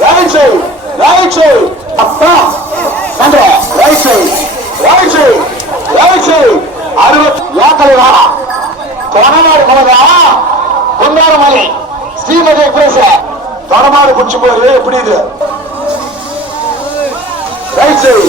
Right side அப்பா நன்ற right side right side right side அறுபத்தி ஏக்கலைவா தொணநாடு மலதா பொன்னாரமலை ஸ்ரீமதி பேச தொணமாடு குடிச்சு போயிரு எப்படி இது? ரைட் சைடு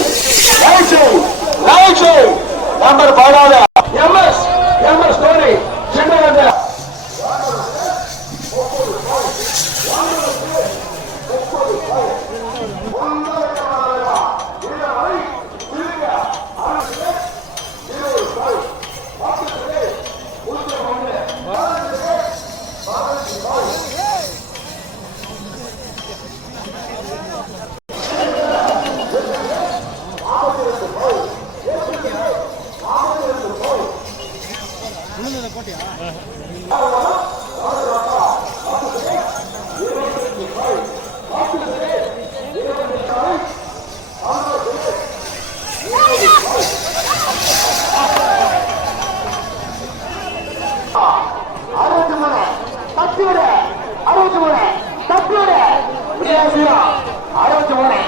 அறுபத்தி மூணு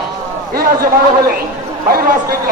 வீராசி மகபலி பைபாஸ் கிட்ட